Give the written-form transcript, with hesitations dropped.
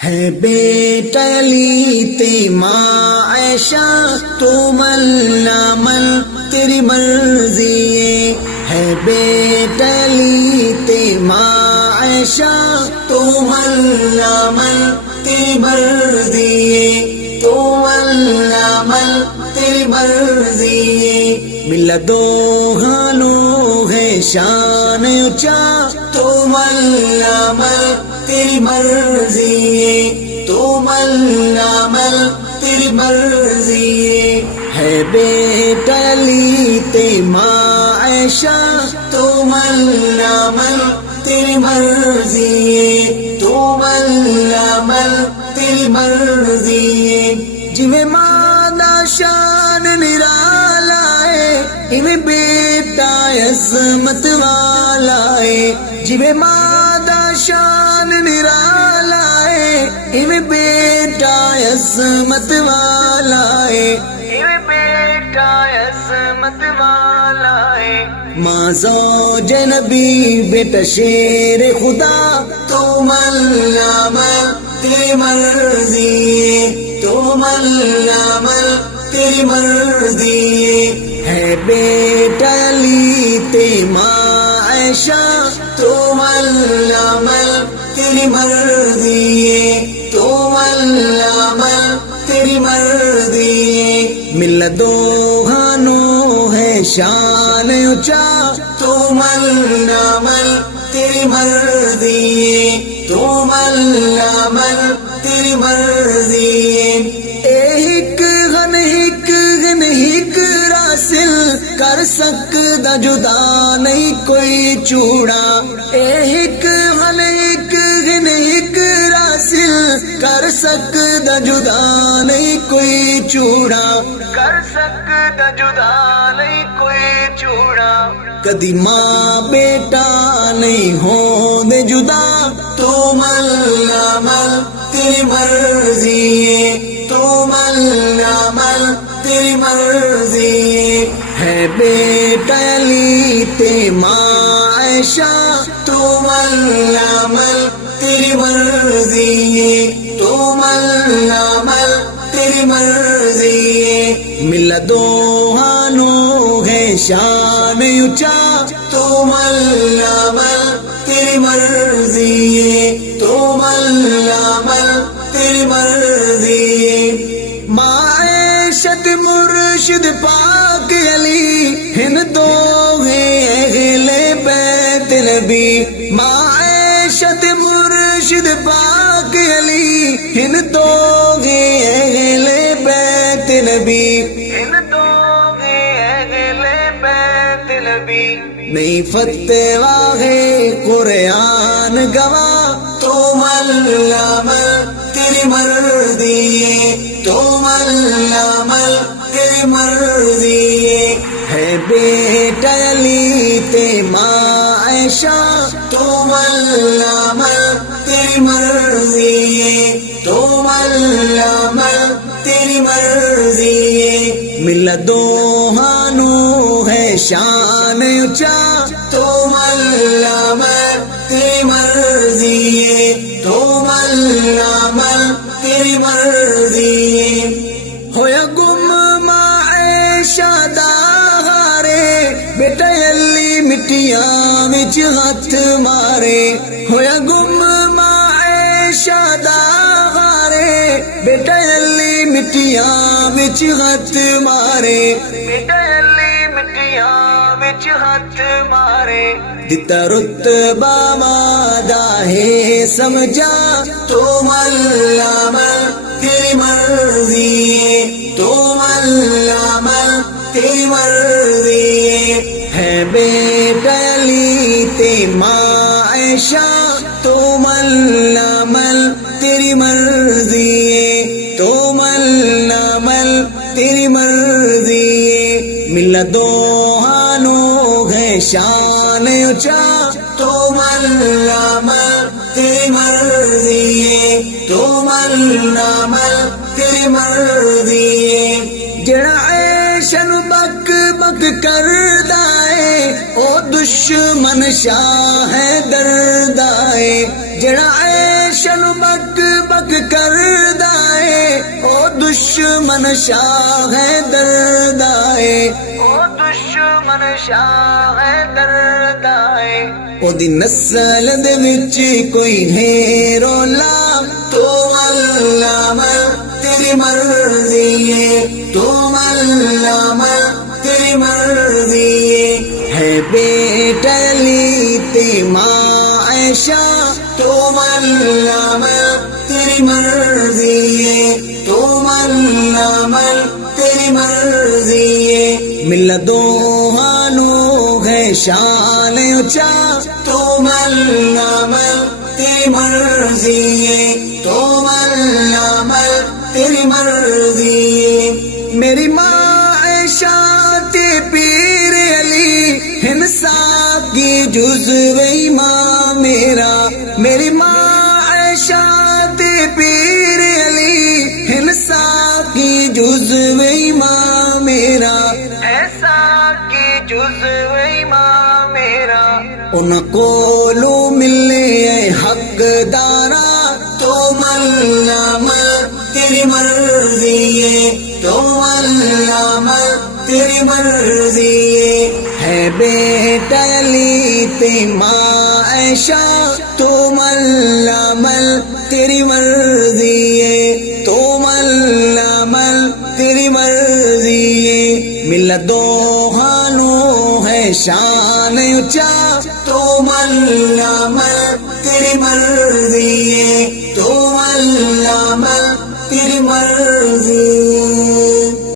ہے بیٹا علی تے ماں عائشہ تو مل عمل تیری مرضی ہے بیٹا علی تے ماں عائشہ تو مل عمل تیری مرضی تو مل عمل تیری مرضی ملا دو گھانوں ہے شان اونچا تو مل عمل تیری مرضی تو مل عمل تیری مرضی ہے بیٹا علی تے ماں عائشہ تو مل عمل تیری مرضی تو مل عمل تیری مرضی جویں ماں دا شان نرالا ہے ایویں بیٹا عظمت والا ہے جویں ماں دا شان نرالا ہے ایویں بیٹا عظمت والا ہے ایویں بیٹا عظمت والا ہے ماں زوج نبی بیٹا شیر خدا تو مل عمل تیری مرضی تو مل عمل تیری مرضی ہے بیٹا علی تے ماں عائشہ تو مل عمل تیری مرضی تو مل عمل تیری مرضی مل دو گھانوں ہے شان اونچا تو مل عمل تیری مرضی تو مل عمل تیری مرضی ایک غن ایک غن ایک راسل کر سکدا جدا نہیں کوئی چوڑا ایک غن ایک غن ایک راسل کر سکدا جدا نہیں کوئی چوڑا کر سکدا جدا نہیں کوئی چوڑا کدی ماں بیٹا نہیں ہوندے جدا تو مل عمل تیری مرضی تو مل عمل تیری مرضی ہے بیٹا علی تے ماں عائشہ تو مل عمل تیری مرضی تو مل عمل تیری مرضی مل دو ہانوں ہے شان اونچا تو مل عمل تیری مرضی تو مل عمل تیری مرضی ماں عائشہ مرشد پاک علی ہن دو اہل بیت نبی ماں عائشہ مرشد پاک علی ہن دو اہل بیت نبی ہن دو اہل بیت نبی نہیں فتویٰ ہے قرآن گواہ تو مل عمل تیری مرضی تو مل عمل تیری مرضی ہے بیٹا علی تے ماں عائشہ تو مل عمل تیری مرضی تو مل عمل تیری مرضی مل دو ہانوں ہے شان اونچا تو مل عمل تیری مرضی تو مل عمل تیری مرضی ہویا گم ماں عائشہ دا ہارے بیٹا علی مٹیاں وچ ہاتھ مارے ہویا گم ماں عائشہ دا ہارے بیٹا علی مٹیاں وچ ہاتھ مارے بیٹا علی مٹیاں وچ ہاتھ مارے دتا رتبہ مادا ہے سمجھا تو مل عمل تیری مرضی تو مل عمل تیری مرضی ہے بیٹا علی تے ماں عائشہ تو مل عمل تیری مرضی تو مل عمل تیری مرضی مل دو ہانوں ہے شان اونچا تو مل عمل تیری مرضی تو مل عمل تیری مرضی جڑا عائشہ نو بک بک کردا ہے او دشمن شاہ ہے دردا ہے جڑا روشن بک بک کر دائے او دشمن شاہ دردائے او دشمن شاہ دردائے او دی نسل دے وچ کوئی ہے رولا تو علامہ تیری مرضی ہے تو علامہ تیری مرضی ہے بیٹا علی تے ماں عائشہ تو علامہ تیری مرضی ہے تو علامہ تیری مرضی ہے ملتوں ہے شان اونچا تو علامہ تیری مرضی ہے تو علامہ تیری مرضی ہے میری ماں عائشہ تے پیر علی انصاف کی جزو امام میرا میری ماں عائشہ تے پیر علی انصاف کی جزو امام میرا ایسا کی جزو امام میرا ان کولو ملے حق دارا تو علامہ تیری مرضی ہے تو علامہ تیری مرضی ہے بیٹا علی تے ماں عائشہ تو علامہ تیری مرضی ہے تو علامہ تیری مرضی ہے ملتوں ہے شان اونچا تو علامہ تیری مرضی ہے